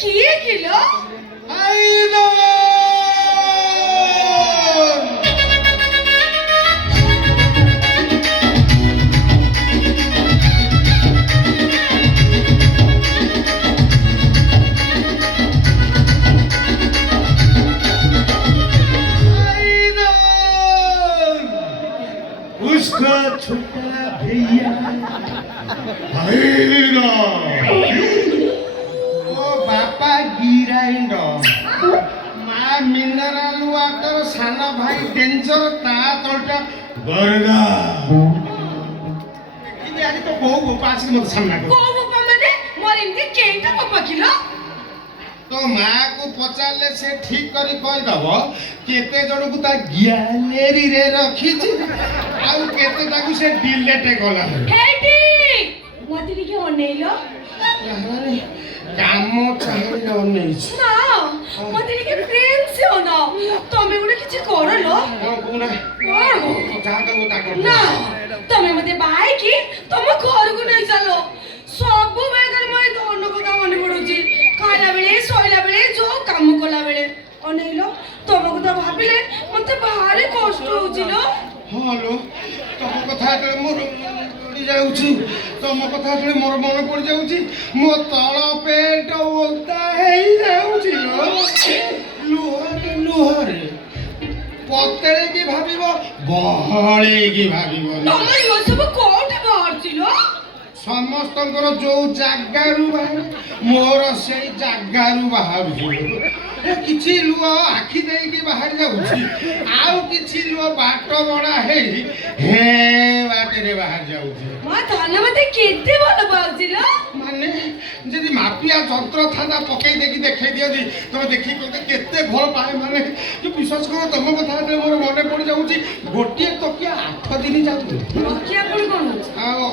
କିଏ କିଲୋ? उसका छोटा भैया ओ बापा गिराइंड माँ मिनरल वाटर साना भाई डेंजर ता तलटा बरगा कि आज तो बहु पास मत सामना को बापा माने मोर एमती केटा बापा किलो? तो माँ को पचारे से ठीक करी कह दब केते जन को ता गैलरी रे रखी छी आउ केते ताकू से डिलीट कला हेडी मते लिखे अनेलो काम चाहिए नहीं ना मते लिखे प्रेम से होना तमे गुडे किछि करलो कोना जा कर ता कर ना तमे मते बाय की तमे घर को नहीं चलो सब बेगर मैं धन को काम मन पड़ुची खाइला बेले सोइला बेले जो काम कोला बेले अनेलो तमे को तो भाबिले मते भारी कष्ट होची लो हेलो तुम कथा जे मोर पड़ी जाउची तुम कथा जे मोर मन पड़ जाउची मो तळ पेट ओलता हेई जाउची लुहरे पतरे की भाबिबो बहळे की भाबिबो तमे यो सब कोठे बाहरचिलो समस्तଙ୍କର ଯୋଉ ଜାଗାରୁ ବାହାରେ ମୋର ସେଇ ଜାଗାରୁ ବାହାରୁଛି କିଛି ଲୁହ ଆଖି ଦେଇକି ବାହାରି ଯାଉଛି ଆଉ କିଛି ଲୁହ ବାଟ ବଡା ହେଇ ହେ ବାଟରେ ବାହାରି ଯାଉଛି ମା ଧାନ ମତେ କେତେ ଭଲ ପାଉଚିଲ ମାନେ ଯଦି ମାପିଆ ଯନ୍ତ୍ର ଥାନ୍ତା ପକେଇ ଦେଇକି ଦେଖେଇ ଦିଅନ୍ତି ତମେ ଦେଖିକି କହତେ କେତେ ଭଲ ପାଏ ମାନେ କି ବିଶ୍ୱାସ କର ତମ କଥା ମୋର ମନେ ପଡି ଯାଉଛି ଗୋଟିଏ ତକିଆ 8 ଦିନ ଯାଉଛି ତକିଆ ପୁଣି କଣ ଆଉ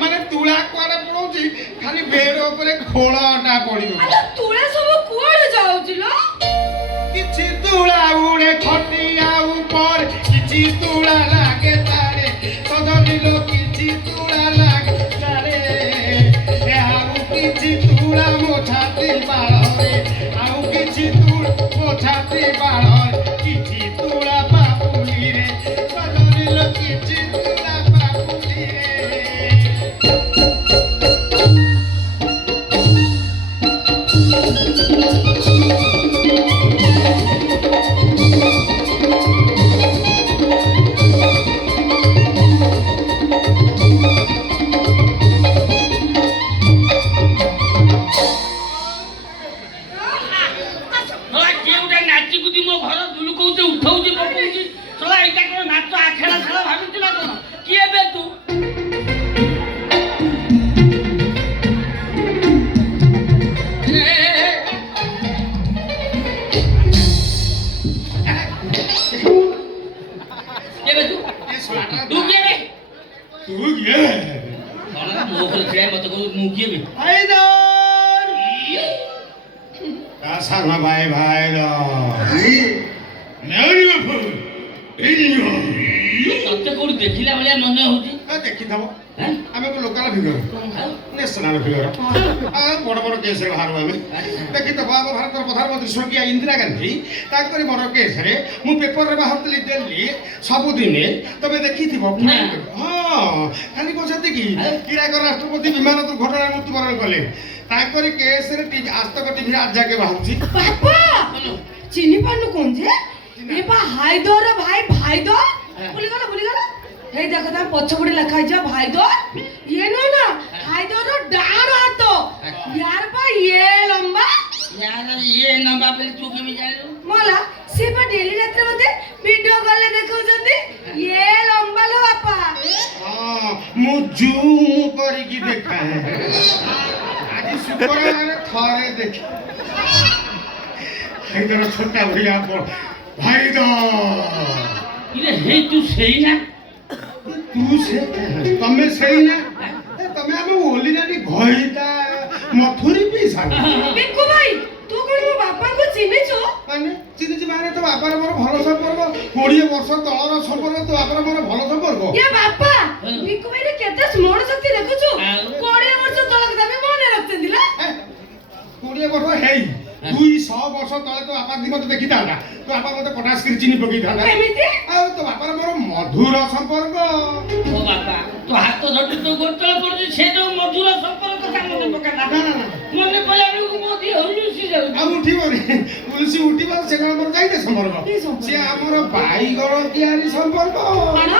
ମାନେ ତୁଳା କୁଆଡେ ପଡୁଛି ଖାଲି ବେଡ ଉପରେ ଖୋଳଟା ପଡିବ ଆଲୋ ତୁଳା ସବୁ କୁଆଡେ ଯାଉଚିଲ କିଛି ତୁଳା ଉଡେ ଖଟିଆ ଉପରେ କିଛି ତୁଳା ଲାଗେ ତାରେ ସଜନିଲ କିଛି ତୁଳା ଲାଗେ ତାରେ ଆଉ କିଛି ତୁଳା ମୋ ଛାତି ବାଳରେ ଆଉ କିଛି ତୁଳା ମୋ ଛାତି ବାଳରେ କିଛି ତୁଳା ବାବୁଲିରେ ସଜନିଲ କିଛି ତୁଳା साना भाई भाई तते कोड देखिला बलिया मन होची देखि थबो आमे को लोकल फिगर नेशनल फिगर बड़ बड़ केस रे बाहर आमे देखि त बाबा भारत प्रधानमंत्री स्वर्गीय इंदिरा गांधी ताकरी बड़ केस रे मु पेपर रे बाहरतली दिल्ली सब दिन तबे देखि थिबो हां खाली कोसते की किराक राष्ट्रपति विमान दुर्घटना मृत्युवरण कले ताकरी केस रे टीवी आज तक टीवी आज जाके बाहुची बापा चिनी पानु कोन जे ए बा हायदर भाई भाईदर भूली गला हे देखो ता पछपड़े लिखा जा भाईदर ये नो ना हायदर डार हाथ यार बा ये लंबा यार ये लंबा पे तू के भी जाने मला से बा डेली रात मते वीडियो कॉल देखौ जंदी ये लंबा लो बापा हां मु जूम करी की देखा है आज शुक्रवार थारे देख हे जरा छोटा भैया भाई दो इरे हे तू सही ना तू से तमे सही ना तमे हम ओली जानी घइता मथुरी भी सा बिक्कू भाई तू कोन मो बापा को चिनी छु माने चिनी छि माने तो बापा रे मोर भलो संपर्क 20 वर्ष तळर संपर्क तो बापा रे मोर भलो संपर्क ये बापा बिक्कू भाई रे केते स्मरण शक्ति देखु छु 20 वर्ष तळ के तमे मो ବର୍ଷ ତଳେ ତୋ ବାପା ଦି ମତେ ଦେଖିଥାନ୍ତା ତୋ ବାପା ମତେ ପଟାସକିରି ଚିନି ପକେଇଥାନ୍ତା କେମିତି? ଆଉ ତୋ ବାପାର ମୋର ମଧୁର ସମ୍ପର୍କ ଓ ବାପା ତୋ ହାତ ଧରି ତୋ ଗୋଡତଳେ ପଡୁଛି ସେ ଯୋଉ ମଧୁର ସମ୍ପର୍କ କଥା ମନେ ପକାନା ନା ନା ନା ମନେ ପଡିଲା ବେଳକୁ ମୋ ଦେହ ହଲୁସି ଯାଉଛି ଆଉ ଉଠିବନି ପୁଲିସ ଉଠିବ ସେ କଣ ଆମର ଯାଇତେ ସମ୍ପର୍କ କି ସମ୍ପର୍କ? ସେ ଆମର ବାଇଗଣ ତିଆରି ସମ୍ପର୍କ କଣ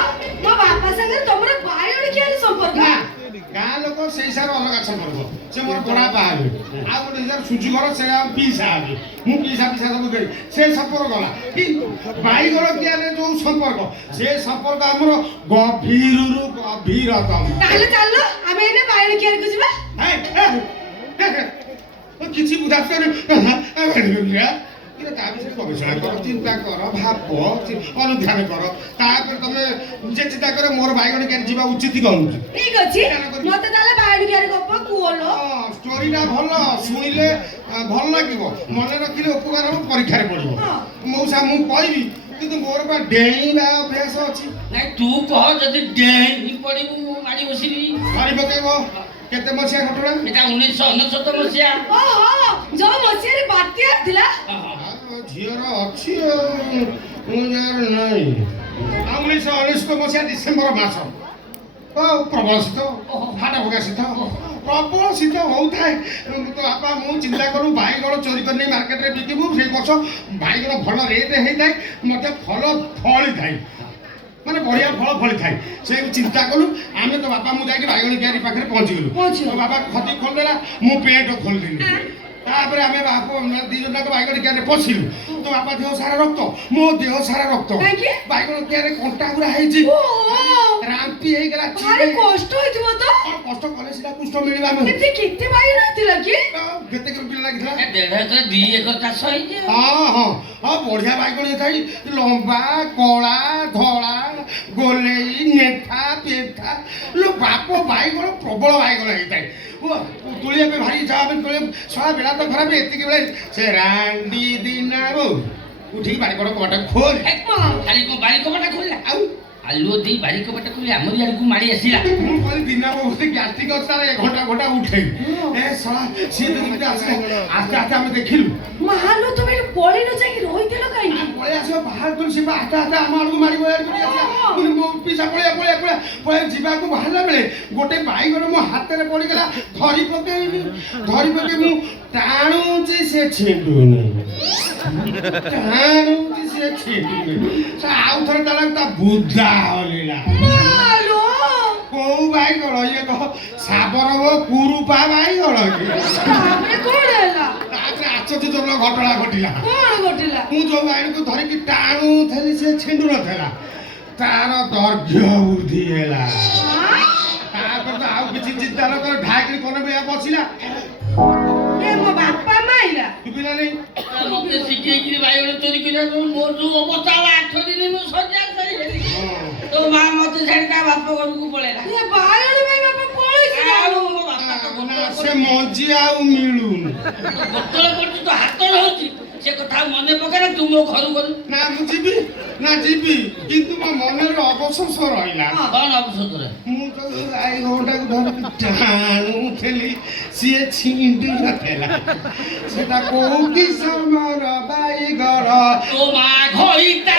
ମୋ ବାପା ସାଙ୍ଗରେ ତମର ବାଇଗଣ କିଆରି ସମ୍ପର୍କ? ନା ଗାଁ ଲୋକ ସେଇ ସାର ଅଲଗା ସମ୍ପର୍କ ସେ ମୋର ବଡା ପା ହେବେ ଆଉ ଗୋଟେ ହିସାବ ସୁଜୁ ଘର ସେ ଆମ ପିଇସା ହେବେ ମୁଁ ପିଇସା ସବୁ ଦେଇ ସେ ସମ୍ପର୍କ ଗଲା କିନ୍ତୁ ବାଇଗଣ ତିଆରି ଯୋଉ ସମ୍ପର୍କ ସେ ସମ୍ପର୍କ ଆମର ଗଭୀରରୁ ଗଭୀରତମ ତାହେଲେ ଚାଲ ଆମେ ଏଇନେ ବାଇଗଣ କିଆରିକୁ ଯିବା। କିଛି ବୁଝାସୁନି ତା ବିଷୟରେ ଗବେଷଣା କର ଚିନ୍ତା କର ଭାବ ଅନୁଧ୍ୟାନ କର ତାପରେ ତମେ ନିଜେ ଚିନ୍ତା କର ମୋର ବାଇଗଣ କିଆରି ଯିବା ଉଚିତ କହୁଛି ଠିକ ଅଛି ମତେ ତାହେଲେ ବାଇଗଣ କିଆରି ଗପ କୁହଲୋ। ଷ୍ଟୋରିଟା ଭଲ ଶୁଣିଲେ ଭଲ ଲାଗିବ ମନେ ରଖିଲେ ଉପକାର ହବ ପରୀକ୍ଷାରେ ପଡିବ ମଉସା ମୁଁ କହିବି କିନ୍ତୁ ମୋର ବା ଡେଇଁବା ଅଭ୍ୟାସ ଅଛି ନାଇଁ ତୁ କହ ଯଦି ଡେଇଁ ପଡିବୁ ମୁଁ ମାରି ବସିବି ଧରି ପକେଇବ କେତେ ମସିହା ଘଟଣା ଏଟା 1999 ମସିହା ଓହୋ ଯୋଉ ମସିହାରେ ବାତ୍ୟା ଥିଲା। ଝିଅର ଅଛି ମୁଁ ଯାହାର ନାହିଁ 1999 ମସିହା ଡିସେମ୍ବର ମାସ ପ୍ରବଳ ଶୀତ ହାଟ ଭଗା ଶୀତ ପ୍ରବଳ ଶୀତ ହଉଥାଏ ତ ବାପା ମୁଁ ଚିନ୍ତା କରୁ ବାଇଗଣ ଚୋରି କରି ନେଇ ମାର୍କେଟରେ ବିକିବୁ ସେଇ ବର୍ଷ ବାଇଗଣ ଭଲ ରେଟ୍ ହେଇଥାଏ ମୋତେ ଫଳ ଫଳିଥାଏ ମାନେ ବଢିଆ ଫଳ ଫଳିଥାଏ ସେ ଚିନ୍ତା କଲୁ ଆମେ ତ ବାପା ମୁଁ ଯାଇକି ବାଇଗଣ କିଆରି ପାଖରେ ପହଞ୍ଚିଗଲୁ ତ ବାପା ଖଦି ଖୋଲିଦେଲା ମୁଁ ପେଣ୍ଟ ଖୋଲିଦେଲି ତାପରେ ଆମେ ବାପ ଦି ଜଣ ଯାକ ବାଇଗଣ କିଆରିରେ ପଶିଲୁ ତ ବାପା ଦେହ ସାରା ରକ୍ତ ମୋ ଦେହ ସାରା ରକ୍ତ ବାଇଗଣ କିଆରିରେ କଣ୍ଟା ଗୁରା ହେଇଛି ରାମ୍ପି ହେଇଗଲା ଭାରି କଷ୍ଟ ହେଇଥିବ ତ। କଣ କଷ୍ଟ କଲେ ସିନା କୁଷ୍ଠ ମିଳିବ ଆମେ କେତେ ବାଇଗଣ ଥିଲା କି? କେତେ କିଲୋ ପିଲା ଲାଗିଥିଲା 1.5 ଏକର 2 ଏକର ଚାଷ ହେଇଛି ହଁ ବଢିଆ ବାଇଗଣ ହେଇଥାଏ ଲମ୍ବା କଳା ଧଳା ଗୋଲେଇ ନେଠା ପେଠା ଲୋ ବାପ ବାଇଗଣ ପ୍ରବଳ ବାଇଗଣ ହେଇଥାଏ ତୁଳିବା ପାଇଁ ଭାରି ଯାହା ପାଇଁ ତୁଳିବା ସଳା ବେଳା ତ ଖରାପ ଏତିକି ବେଳେ ସେ ରାଣ୍ଡି ଦିନା ଉଠିକି ବାଇଗଣ କବାଟା ଖୋଲ ଖାଲି କଣ ବାରି କବାଟା ଖୋଲିଲା ଆଉ ଆଲୁଅ ଦେଇ ବାରି କବାଟା ଖୋଲି ଆମରି ଆଡକୁ ମାରି ଆସିଲା ମୁଁ କହିଲି ଦିନା ବସି ଗ୍ୟାଷ୍ଟ୍ରିକ୍ ଅଛି ତାର ଘଣ୍ଟା ଘଣ୍ଟା ଉଠେଇ ଏ ଶଳା ସିଏ ତ ଯେମିତି ଆସିଲେ ଆସ୍ତେ ଆସ୍ତେ ଆମେ ଦେଖିଲୁ ମାଲୋ ତମେ ଏଠି ପଳେଇଲ ଯାଇକି ରହିଥିଲ କାହିଁକି? ପଳେଇ ଆସିବ ବାହାରକୁ ସେ ଆସ୍ତେ ଆସ୍ତେ ଆମ ଆଡକୁ ମାରି ଆସିଲା ମୋ ପିଛା ପଳେଇ ଯିବାକୁ ବାହାରିଲା ବେଳେ ଗୋଟେ ବାଇଗଣ ମୋ ହାତରେ ପଡିଗଲା ଧରି ପକେଇ ମୁଁ ଟାଣୁଛି ସେ ଛିଣ୍ଡୁନି ଟାଣୁଛି ସେ ଛିଣ୍ଡୁନି ସେ ଆଉ ଥରେ ଟାଣିବାକୁ ତା ବୁଦ୍ଧା ହଲିଲା ମାଲୋ କୋଉ ବାଇଗଣ ଇଏ କହ ସାବର କୁରୁପା ବାଇଗଣ ତାପରେ କଣ ହେଲା? ତାପରେ ଆଶ୍ଚର୍ଯ୍ୟଜନକ ଘଟଣା ଘଟିଲା କଣ ଘଟିଲା? ମୁଁ ଯୋଉ ବାଇଗଣକୁ ଧରିକି ଟାଣୁଥିଲି ସେ ଛିଣ୍ଡୁ ନଥିଲା ତାର ଦୈର୍ଘ୍ୟ ବୃଦ୍ଧି ହେଲା ତାପରେ ତ ଆଉ କିଛି ଚିନ୍ତା ନ କର ଢାକିରି କନ ବେଆ ବସିଲା ଏ ମୋ ବାପା ମାଇଲା ଶୁଭିଲା ନାଇଁ ମତେ ଶିଖେଇକିରି ବାଇଗଣ ଚୋରି କରିବାକୁ ମୋର ଯୋଉ ଅବସ୍ଥା ହେଲା 8 ଦିନ ମୁଁ ସଜା ସାରିଗଲି ତୋ ମା ମତେ ଛାଡି ତା ବାପ ଘରକୁ ପଳେଇଲା ଏ ବାଇଗଣ ପାଇଁ ବାପା ପଳେଇଛି ଆଉ ମୋ ବାପା ତ ସେ ମଞ୍ଜି ଆଉ ମିଳୁନି ବୋତଲ ପଡୁଛି ତ ହାତ ରହୁଛି ସେ କଥା ଆଉ ମନେ ପକାନା ତୁ ମୋ ଘରକୁ ଗଲୁ ନା ମୁଁ ଯିବି କିନ୍ତୁ ମୋ ମନରେ ଅବଶୋଷ ରହିଲା କଣ ଅବସରରେ ମୁଁ ତ ବାଇଗଣଟାକୁ ଧରିକି ଟାଣୁଥିଲି ସିଏ ଛିଣ୍ଡୁ ନଥିଲା ସେଟା କୋଉ କିସମର ବାଇଗଣ ତୋ ମା ଘଇତା